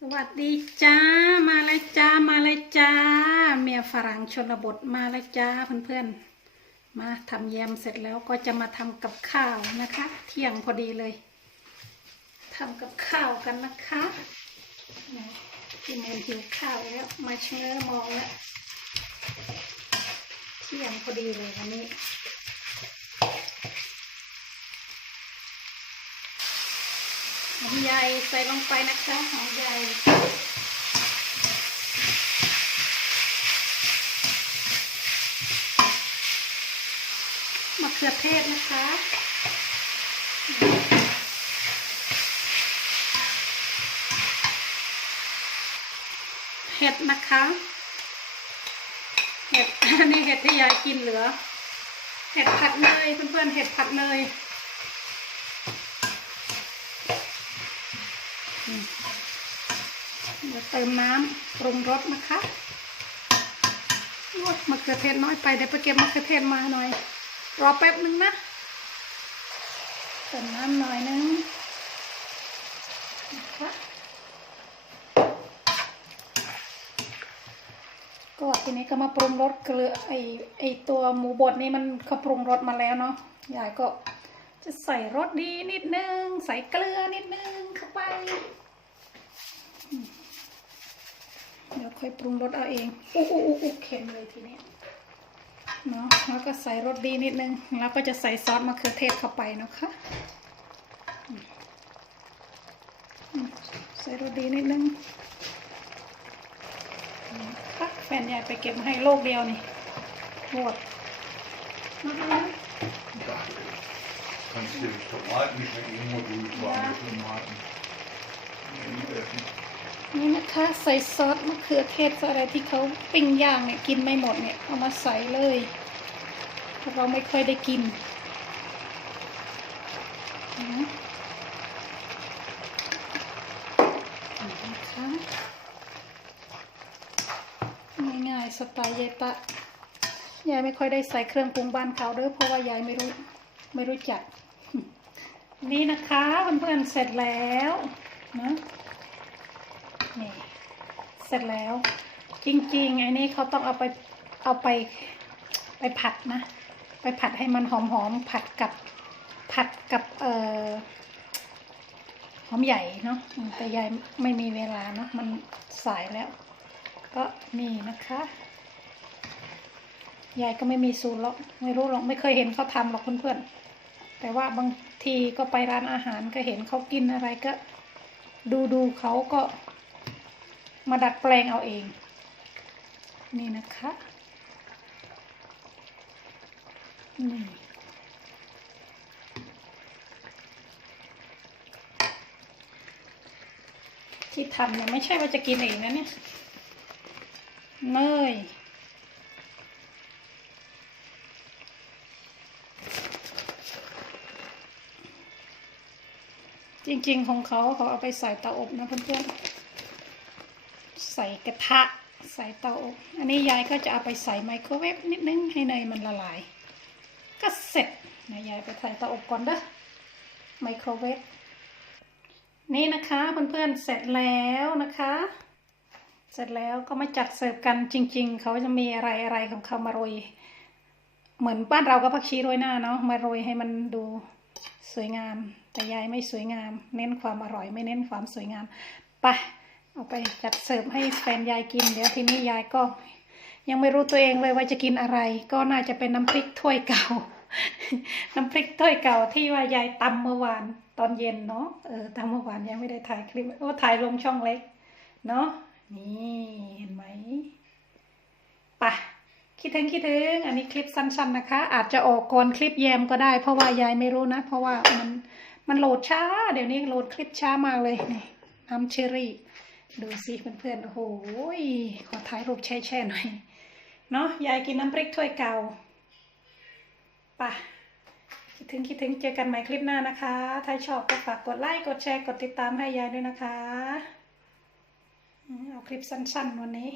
สวัสดีจ้า มาเลยจ้า มาเลยจ้า เมียฝรั่งชนบทมาเลยจ้าเพื่อนๆ มาทำแยมเสร็จแล้วก็จะมาทำกับข้าวนะคะ เที่ยงพอดีเลยทำกับข้าวกันนะคะนะพี่เมนหิวข้าวแล้ว มาเชงอมองแล้วเที่ยงพอดีเลยวันนี้ หอม ใหญ่ใส่ลงไปนะคะหอมใหญ่มะเขือเทศนะคะเห็ดนะคะเห็ดอันนี้เห็ดที่ยายกินเหลือเห็ดผัดเนยเพื่อนๆเห็ดผัดเนย เดี๋ยวเติมน้ำปรุงรสนะคะโอ้ยมะเขือเทศน้อยไปเดี๋ยวไปเก็บมะเขือเทศมาหน่อย รอแป๊บนึงนะเติมน้ำหน่อยนึงนะคะก็ทีนี้ก็มาปรุงรสเกลือไอไอตัวหมูบดนี่มันเขาปรุงรสมาแล้วเนาะยายก็จะใส่รสดีนิดนึง ใส่เกลือนิดนึงเข้าไป เดี๋ยว ค่อยปรุงรสเอาเองอู้อู้อู้เค็มเลยทีนี้เนาะแล้วก็ใส่รสดีนิดนึง แล้วก็จะใส่ซอสมะเขือเทศเข้าไปนะคะใส่รสดีนิดนึงนะคะแฟนยายไปเก็บให้โลกเดียวนี่หมดนะคะ นี่นะคะใส่ซอสมะเขือเทศอะไรที่เขาปิ้งย่างเนี่ยกินไม่หมดเนี่ยเอามาใส่เลยเราไม่ค่อยได้กินนะง่ายๆสไตล์ยายปะยายไม่ค่อยได้ใส่เครื่องปรุงบ้านเขาเด้อเพราะว่ายายไม่รู้ไม่รู้จัก นี่นะคะเพื่อนๆเสร็จแล้วนะ นี่เสร็จแล้วจริงๆไอ้นี่เขาต้องเอาไปเอาไปไปผัดนะ ไปผัดให้มันหอมๆผัดกับผัดกับเอ่อหอมใหญ่เนาะแต่ยายไม่มีเวลาเนาะมันสายแล้ว ก็นี่นะคะยายก็ไม่มีสูตรหรอกไม่รู้หรอกไม่เคยเห็นเขาทำหรอกเพื่อนๆแต่ว่าบางทีก็ไปร้านอาหารก็เห็นเขากินอะไรก็ ดูดูๆเขาก็ มาดัดแปลงเอาเอง นี่นะคะนี่ที่ทำเนี่ยไม่ใช่ว่าจะกินเองนะเนี่ยเนยจริงๆของเขาเขาเอาไปใส่เตาอบนะเพื่อนๆ ใส่กระทะ ใส่เตาอบ อันนี้ยายก็จะเอาไปใส่ไมโครเวฟนิดนึงให้เนยมันละลาย ก็เสร็จนะยายไปใส่เตาอบก่อนเด้อไมโครเวฟนี่นะคะเพื่อนๆเสร็จแล้วนะคะ เสร็จแล้วก็มาจัดเสิร์ฟกันจริง ๆ เขาจะมีอะไรอะไรของเขามาโรยเหมือนบ้านเราก็ผักชีโรยหน้าเนาะมาโรยให้มันดูสวยงาม แต่ยายไม่สวยงาม เน้นความอร่อยไม่เน้นความสวยงามไป เอาไปจัดเสิร์ฟให้แฟนยายกินเดี๋ยวทีนี้ยายก็ ยังไม่รู้ตัวเองเลยว่าจะกินอะไร ก็น่าจะเป็นน้ำพริกถ้วยเก่า น้ำพริกถ้วยเก่าที่ว่ายายตำเมื่อวานตอนเย็นเนาะเออตำเมื่อวานยังไม่ได้ถ่ายคลิปโอ้ถ่ายลงช่องเล็ก เนาะนี่เห็นไหมไปคิดถึงคิดถึง อันนี้คลิปสั้นๆนะคะ อาจจะออกก่อนคลิปแยมก็ได้ เพราะว่ายายไม่รู้นะ เพราะว่ามันมันโหลดช้า เดี๋ยวนี้โหลดคลิปช้ามากเลยนี่น้ำเชอรี่ ดูสิเพื่อนๆ โอ้โห ขอถ่ายรูปแช่ๆหน่อย เนาะยายกินน้ำพริกถ้วยเก่าป่ะคิดถึงคิดถึงเจอกันใหม่คลิปหน้านะคะ ถ้าชอบก็ฝากกดไลค์ กดแชร์ กดติดตามให้ยายด้วยนะคะ เอาคลิปสั้นๆวันนี้